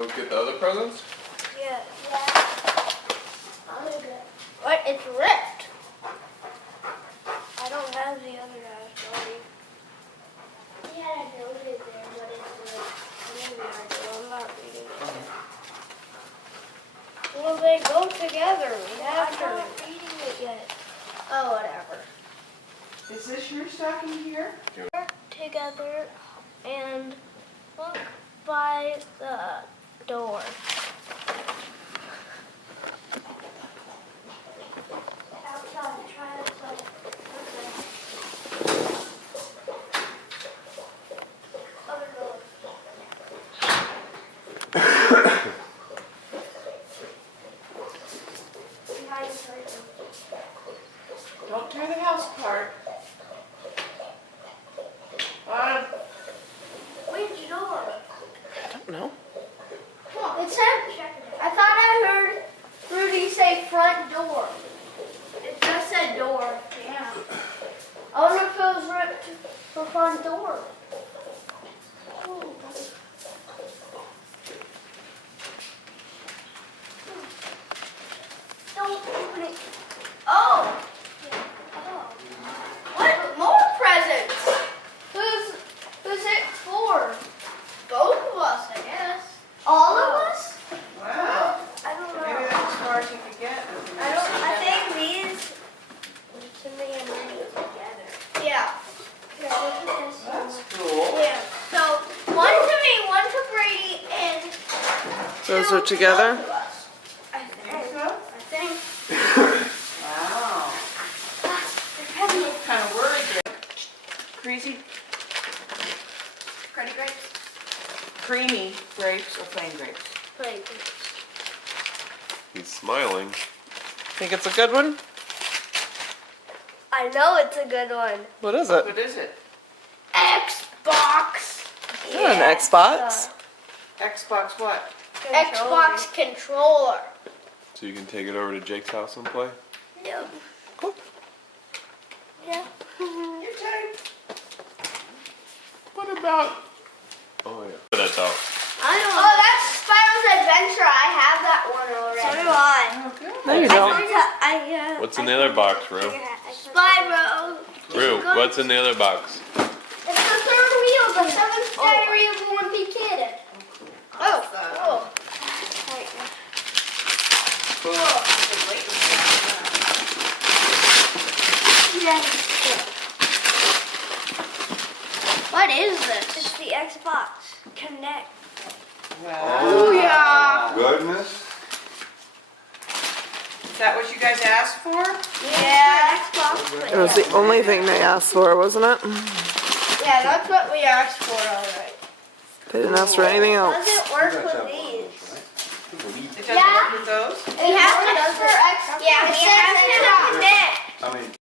Go get the other presents? Yeah. What? It's ripped. I don't have the other guys, sorry. He had a note in there, but it's ripped. Maybe I do. I'm not reading it. Well, they go together. We have to. I'm not reading it yet. Oh, whatever. Is this your stocking here? Together and look by the door. Outside, try outside. Other door. Behind the curtain. Don't tear the house apart. Which door? I don't know. It said, I thought I heard Rudy say front door. It just said door. Yeah. I wonder if it was ripped for front door. Don't open it. Oh. What? More presents. Who's it for? Both of us, I guess. All of us? Wow. I don't know. Maybe that's as far as you could get. I think these to me and Rudy together. Yeah. Here, look at this. That's cool. Yeah. So one to me, one to Brady, and Those two are together? to both of us. I Think think. so? I think. Wow. They're heavy. Kind of worried there. Crazy. Creamy grapes? Creamy grapes or plain grapes? Wait. He's smiling. Think it's a good one? I know it's a good one. What is it? What is it? Xbox. Is that an Xbox? Xbox what? Xbox controller. So you can take it over to Jake's house and play? Yeah. Cool. Yeah. Your turn. What about... Oh yeah. That's out. Oh, that's Spyro's Adventure. I have that one already. So do I. Oh, good. No, you don't. What's in the other box, Rue? Spyro. Rue, what's in the other box? It's the third wheel, the seventh diary of a wimpy kid. Oh, cool. What is this? It's the Xbox Connect. Wow. Oh, yeah. Goodness. Is that what you guys asked for? Yeah. Xbox. It was the only thing they asked for, wasn't it? Yeah, that's what we asked for, alright. They didn't ask for anything Does else. it work with these? It doesn't Yeah. work with those? We have to for X. Yeah, we have to connect. I mean...